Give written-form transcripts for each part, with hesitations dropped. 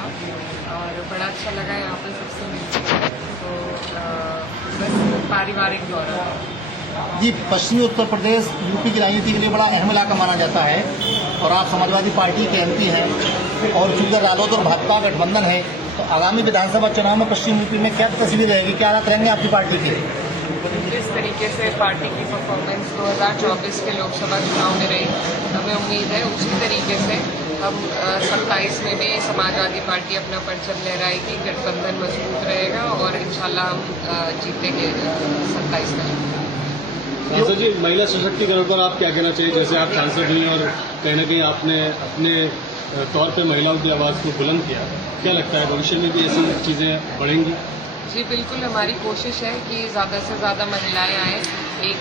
था और बड़ा अच्छा लगा यहाँ पे सबसे मिलकर। तो बस पारिवारिक दौरा था। जी, पश्चिमी उत्तर प्रदेश यूपी की राजनीति के लिए बड़ा अहम इलाका माना जाता है और आप समाजवादी पार्टी के एमपी हैं और चूंकि रालोद और भाजपा गठबंधन है, तो आगामी विधानसभा चुनाव में पश्चिम यूपी में क्या तस्वीर रहेगी, क्या हालात रहेंगे आपकी पार्टी के? जिस तरीके से पार्टी की परफॉर्मेंस 2024 के लोकसभा चुनाव में रही, हमें उम्मीद है उसी तरीके से हम 27 में भी समाजवादी पार्टी अपना परचम लहराएगी, गठबंधन मजबूत रहेगा और इंशाल्लाह हम जीतेंगे 27 में। सांसद जी, महिला सशक्तिकरण पर आप क्या कहना चाहिए? जैसे आप सांसद हुई और कहीं न कहीं आपने अपने तौर पे महिलाओं की आवाज़ को बुलंद किया, क्या लगता है भविष्य में भी ऐसी चीज़ें बढ़ेंगी? जी बिल्कुल, हमारी कोशिश है कि ज़्यादा से ज़्यादा महिलाएं आएँ। एक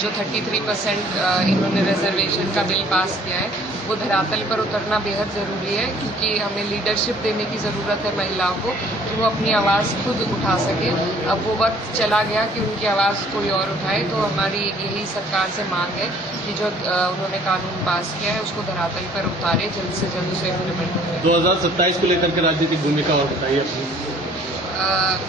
जो 33% इन्होंने रिजर्वेशन का बिल पास किया है, वो धरातल पर उतरना बेहद ज़रूरी है, क्योंकि हमें लीडरशिप देने की ज़रूरत है महिलाओं को कि वो अपनी आवाज़ खुद उठा सके। अब वो वक्त चला गया कि उनकी आवाज़ कोई और उठाए, तो हमारी यही सरकार से मांग है कि जो उन्होंने कानून पास किया है उसको धरातल पर उतारे, जल्द से जल्द उसे इम्प्लीमेंट करें। 2027 को लेकर के राजनीतिक भूमिका और बताइए अपनी।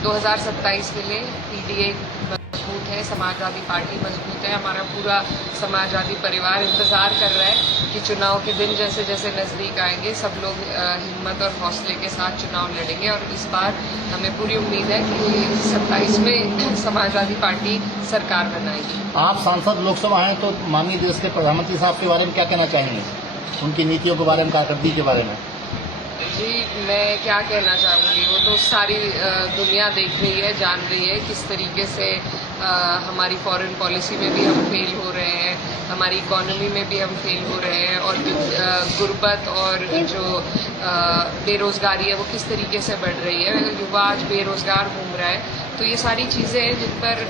2027 के लिए पीडीए मजबूत है, समाजवादी पार्टी मजबूत है, हमारा पूरा समाजवादी परिवार इंतज़ार कर रहा है कि चुनाव के दिन जैसे जैसे नज़दीक आएंगे सब लोग हिम्मत और हौसले के साथ चुनाव लड़ेंगे और इस बार हमें पूरी उम्मीद है कि 27 में समाजवादी पार्टी सरकार बनाएगी। आप सांसद लोकसभा हैं, तो माननीय देश के प्रधानमंत्री साहब के बारे में क्या कहना चाहेंगे, उनकी नीतियों के बारे में, कारकर्दगी के बारे में? जी, मैं क्या कहना चाहूँगी, वो तो सारी दुनिया देख रही है, जान रही है किस तरीके से हमारी फॉरेन पॉलिसी में भी हम फेल हो रहे हैं, हमारी इकोनॉमी में भी हम फेल हो रहे हैं और गुर्बत और जो बेरोज़गारी है वो किस तरीके से बढ़ रही है, युवा आज बेरोज़गार घूम रहा है। तो ये सारी चीज़ें हैं जिन पर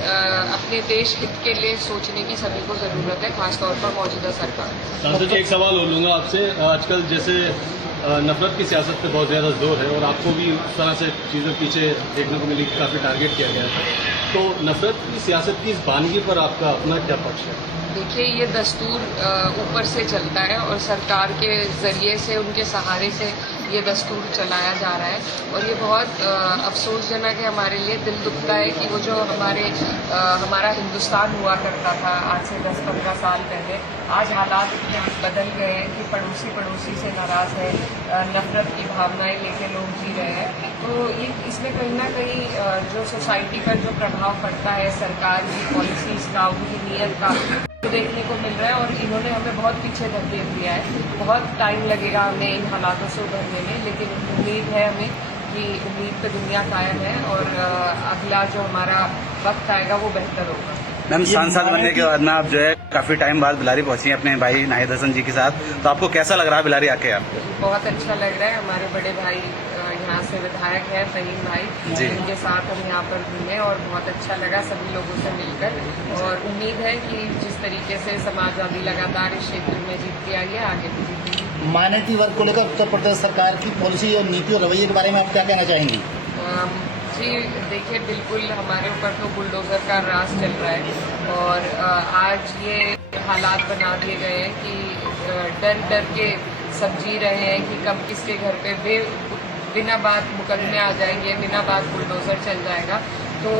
अपने देश हित के लिए सोचने की सभी को ज़रूरत है, खासतौर पर मौजूदा सरकार। सांसद जी, एक सवाल और लूँगा आपसे। आजकल जैसे नफरत की सियासत पे बहुत ज़्यादा जोर है और आपको भी उस तरह से चीज़ें पीछे देखने को मिली, काफ़ी टारगेट किया गया था, तो नफरत की सियासत की इस बानगी पर आपका अपना क्या पक्ष है? देखिए, ये दस्तूर ऊपर से चलता है और सरकार के ज़रिए से, उनके सहारे से ये दस्तूर चलाया जा रहा है और ये बहुत अफसोसजनक है हमारे लिए। दिल दुखता है कि वो जो हमारा हिंदुस्तान हुआ करता था आज से 10-15 साल पहले, आज हालात इतने बदल गए हैं कि पड़ोसी से नाराज़ है, नफरत की भावनाएं लेके लोग जी रहे हैं। तो ये इसमें कहीं ना कहीं जो सोसाइटी पर जो प्रभाव पड़ता है सरकार की पॉलिसीज़ का, उनकी नीयत का, तो देखने को मिल रहा है और इन्होंने हमें बहुत पीछे धकेल दिया है। बहुत टाइम लगेगा हमें इन हालातों से उभरने में, लेकिन उम्मीद है हमें कि उम्मीद पे दुनिया कायम है और अगला जो हमारा वक्त आएगा वो बेहतर होगा। मैम, सांसद बनने के बाद में आप जो है काफ़ी टाइम बाद बिलारी पहुंची हैं अपने भाई नाहिद हसन जी के साथ, तो आपको कैसा लग रहा है बिलारी आके? आप बहुत अच्छा लग रहा है। हमारे बड़े भाई यहाँ से विधायक है, फहीम भाई, जिनके साथ हम यहाँ पर घूमे और बहुत अच्छा लगा सभी लोगों से मिलकर और उम्मीद है कि जिस तरीके से समाजवादी लगातार इस क्षेत्र में जीतती आई है, आगे भी जीतेगी। माइनॉरिटी वर्ग को लेकर उत्तर प्रदेश सरकार की पॉलिसी और नीति और रवैये के बारे में आप क्या कहना चाहेंगी? जी देखिए, बिल्कुल हमारे ऊपर तो बुलडोज़र का राज चल रहा है और आज ये हालात बना दिए गए हैं कि डर डर के सब जी रहे हैं कि कब किसके घर पे बिना बात मुकदमे आ जाएंगे, बिना बात बुलडोज़र चल जाएगा। तो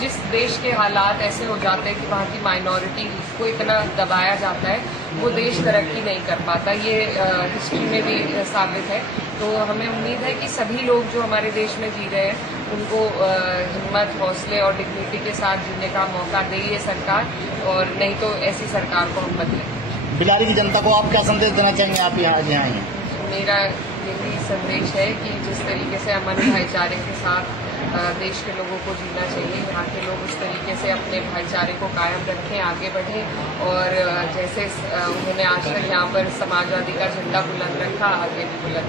जिस देश के हालात ऐसे हो जाते हैं कि वहाँ की माइनॉरिटी को इतना दबाया जाता है, वो देश तरक्की नहीं कर पाता। ये हिस्ट्री में भी साबित है। तो हमें उम्मीद है कि सभी लोग जो हमारे देश में जी रहे हैं उनको हिम्मत, हौसले और डिग्निटी के साथ जीने का मौका दे ये सरकार, और नहीं तो ऐसी सरकार को हम बदलें। बिलारी की जनता को आप क्या संदेश देना चाहेंगे, आप यहाँ आए हैं? मेरा यही संदेश है कि जिस तरीके से अमन भाईचारे के साथ देश के लोगों को जीना चाहिए, यहाँ के लोग उस तरीके से अपने भाईचारे को कायम रखें, आगे बढ़ें और जैसे उन्होंने आज तक यहाँ पर समाजवादी का झंडा बुलंद रखा, आगे भी बुलंद